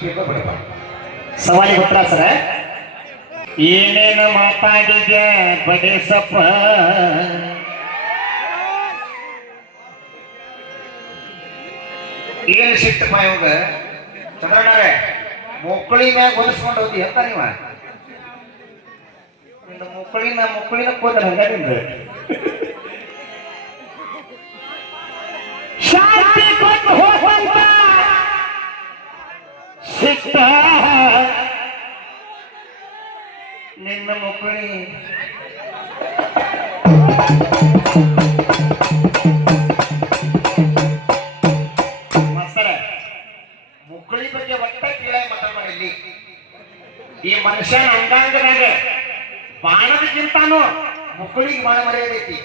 ಸ್ವಲ್ಪ ಇರ್ಬೇಕು ಸವಾಲಿ ಗೊತ್ತಾ ಸರ? ಏನೇನ ಮಾತಾಡಿದ್ಯ ಬಡೇಸಪ್ಪ ಏನು ಸಿಟ್ಟಪ್ಪ ಇವಾಗ ಚಂದ್ರಣ್ಣರೇ ಮುಕ್ಕಳಿ ಮ್ಯಾಗ ಹೊಲಿಸ್ಕೊಂಡು ಅಂತ ನೀವ? ಮಕ್ಕಳಿನ ಮಕ್ಕಳಿನ ಕೂದಲ ಹಂಗಾರಿಂದ ಶಾಂತಿ ಕೊಟ್ಟು ನಿನ್ನ ಮುಕ್ಕಳಿ. ಮತ್ಸರ ಮುಕ್ಕಳಿ ಬಗ್ಗೆ ಒಟ್ಟ ಕೇಳ ಮಾತಾಡ ಇಲ್ಲಿ ಈ ಮನುಷ್ಯನ ಅಂಗಾಂಗದಾಗ ಬಾಣದಕ್ಕಿಂತಾನು ಮುಕ್ಕಳಿಗೆ ಬಾಣ ಮರ್ಯಾದೈತಿ.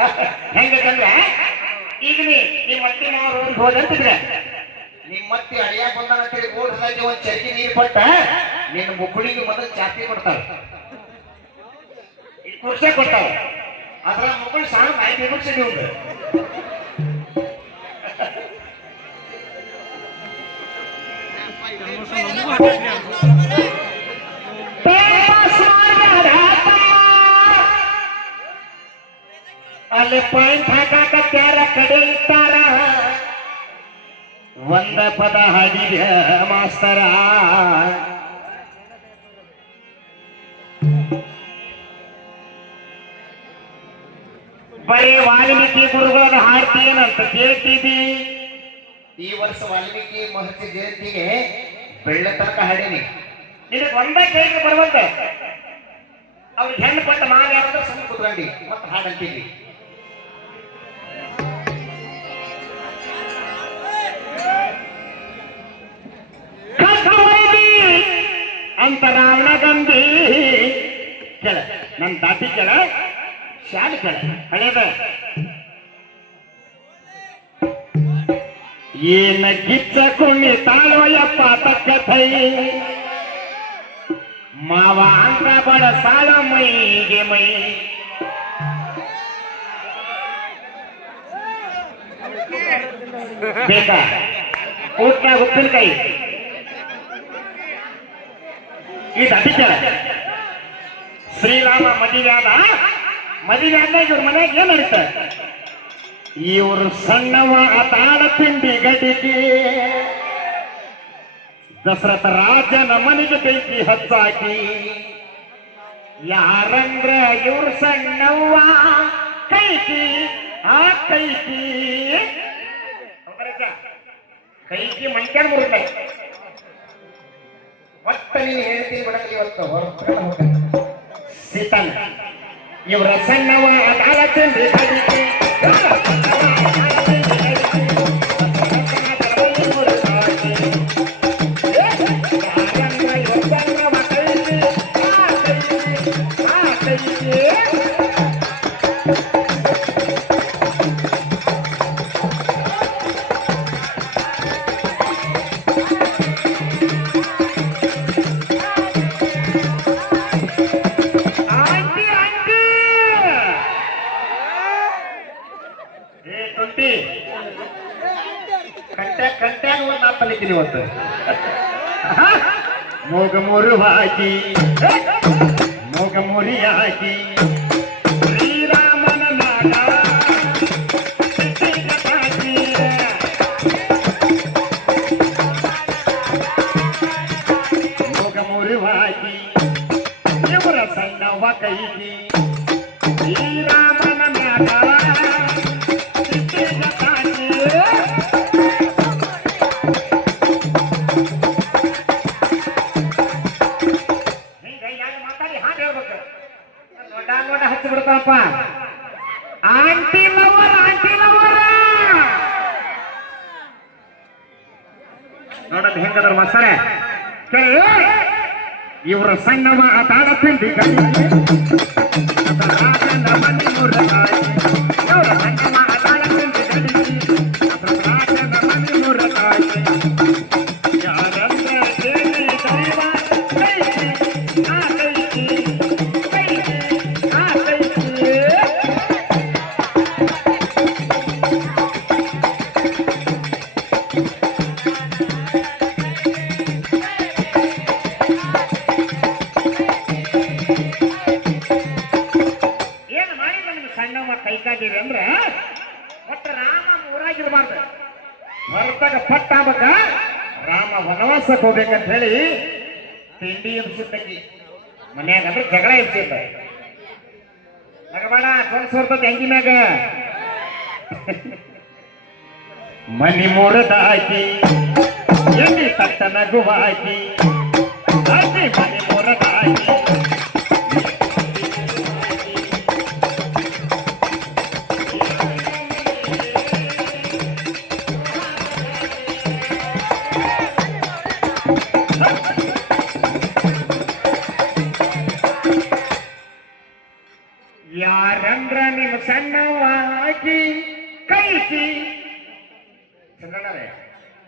ಹೆಂಗಂದ್ರೆ ಈಗ ನೀ ನಿಮ್ಮ ಅತ್ತೆ ಮಾವ ರೋಡ್ ಹೋದಂತಿದ್ರೆ ನಿಮ್ಮ ಮತ್ತೆ ಅಡಿಯಾಗ ಬಂದಾನ ಅಂತೇಳಿ ಓಡ್ ಹೋದಾಗೆ ಒಂದ್ ಚರ್ಗಿ ನೀರು ಪಟ್ಟ ನಿನ್ನ ಮುಕ್ಕಳಿಗೆ ಮೊದಲು ಚಾತಿ ಕೊಡ್ತಾಳೆ ಕುರ್ಸೆ ಕೊಡ್ತಾವ ಅದ್ರ ಮುಕ್ಕಳು ಸಣ್ಣ ನಾಯಿ ಬಿಡಿಸಿದ್ವಿ ಒಂದು ಅಲ್ಲಿ ಪಾಯಿಂಟ್ ಹಾಕಾಕ ಕ್ಯಾರ ಕಡೆ ಇಟ್ಟಾರ ಒಂದ ಪದ ಹಾಡಿದ ಮಾಸ್ತರ. ಬರೀ ವಾಲ್ಮೀಕಿ ಗುರುಗಳನ್ನ ಹಾಡ್ತೀನಂತ ಕೇಳ್ತೀವಿ ಈ ವರ್ಷ ವಾಲ್ಮೀಕಿ ಮಹರ್ಷಿ ಜಯಂತಿಗೆ ಬೆಳ್ಳ ತನಕ ಹಾಡೀನಿ. ನಿನಗೆ ಒಂದೇ ಕೈಗೆ ಬರುವಂತೆ. ಅವ್ರಿಗೆ ಹೆಣ್ಣು ಪಟ್ಟ ಮಾಡಿ ಸುಮ್ಮನೆ ಕುತ್ಕೊಂಡಿ ಮತ್ತೆ ಹಾಡಂತೀವಿ ಅಂತ ರಾವಣ ಗಂಧಿ ಕೆಳ ನನ್ನ ದಾಟಿ ಕೆಳ. ಶಾಲೆ ಕೆಳ, ಹಳೇದ. ಏನ ಗಿಚ್ಚ ಕುಣ್ಣಿ ತಾಳೋಯಪ್ಪ ತಕ್ಕ ಥೈ ಮಾವ ಅಂಗ ಬಡ ಸಾಳ ಮೈಗೆ ಮೈ. ಬೇಕಾ? ಊಟ ಉಪ್ಪಿನಕಾಯಿ? ಇದು ಶ್ರೀರಾಮ ಮದುವೆ ಮದುವೆಯಾದ ಇವ್ರ ಮನೆಯಾಗ ಏನ್ ನಡೀತ ಇವರು ಸಣ್ಣವ ತಾಳ ತಿಂಡಿ ಗಡಿಗೆ ದಶರಥ ರಾಜ ನಮ್ಮನಿಗೆ ಬೆಂಕಿ ಹತ್ತಾಕಿ ಯಾರಂದ್ರ ಇವ್ರು ಸಣ್ಣವ್ವ, ಕೈಕಿ, ಆ ಕೈಕಿ? ಕೈಕಿ ಮಂಕ್ಯಾನ ಬರುತ್ತೆ ಒಟ್ಟ ನೀನು ಹೇಳ್ತೀನಿ ಬಿಡಕ್ಕೆ ಇವತ್ತು ಸೀತನ್. ಇವರ ಸಣ್ಣವ ತಾಳ ಏ ತೊಂಟಿ ಕಂಟ್ಯಾಗ ಕಂಟ್ಯಾಗ ಒಂದು ನಾ ಪಲಿತೀನಿ ಇವತ್ತು. ಮೂಗ ಮುರುವಾಗಿ, ಮೂಗ ಮುರಿಯಾಗಿ, ಶ್ರೀರಾಮನ ನಾಡ ಸಿದ್ಧಿಗ ತಾಗಿ. ಮೂಗ ಮುರುವಾಗಿ, ಇವರ ಸಣ್ಣವ ಕೈಗಿ, ಶ್ರೀರಾಮನ ನಾಡ ನೋಡದ್ ಹೆಂಗದ್ರ ಮಸರೆ ಇವ್ರ ಸಣ್ಣವ ತಾಡ ತಿಂಡಿ ಕೈಕೊಂಡಿದೆ ಅಂದ್ರೆ ಒಟ್ಟ ರಾಮ ಊರಾಗಿರ್ಬಾರ್ದು ಹೊರತಾಗ ಪಟ್ಟ ಹಬ್ಬಕ್ಕ ರಾಮ ವನವಾಸಕ್ಕೆ ಹೋಗ್ಬೇಕಂತ ಹೇಳಿ ತಿಂಡಿ ಎಬ್ಸಿದ್ದಕ್ಕಿ ಮನ್ಯಾಗ ಅಂದ್ರೆ ಜಗಳ ಎಬ್ಸಿದ್ದ ನಗಬೇಡ ಕೊಂದು ಸೋರ್ತದ ಅಂಗಿ ಮ್ಯಾಗ. ಮನಿ ಮೂಡದಾಕಿ ಎಣ್ಣೆ ತಟ್ಟ ನಗುವಾಕಿ ಮನಿ ಮೂಡದಾಕಿ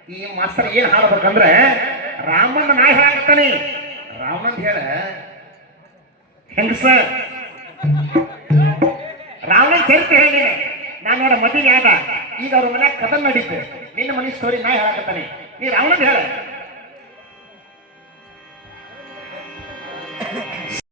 ಈ ಮಾಸ್ತರ್ ಏನ್ ಹಾಡ್ಬೇಕಂದ್ರೆ ರಾಮನ ನಾಯ ಹಾಡ್ತಾನೆ. ರಾಮನ್ ಹೇಳ, ಹೆಂಗಸ? ರಾಮನ ಚರಿತ್ರೆ ಹೇಳಿ ನಾನು ನೋಡ ಮದುವೆ ಆದ. ಈಗ ಅವ್ರ ಮನ್ಯಾಗ ಕಥನ್ ನಡೀತು. ನಿನ್ನ ಮನೆ ಸ್ಟೋರಿ ನಾಯಿ ಹೇಳಾಕತ್ತಾನೆ ನೀ ರಾವಣನ್ ಹೇಳ.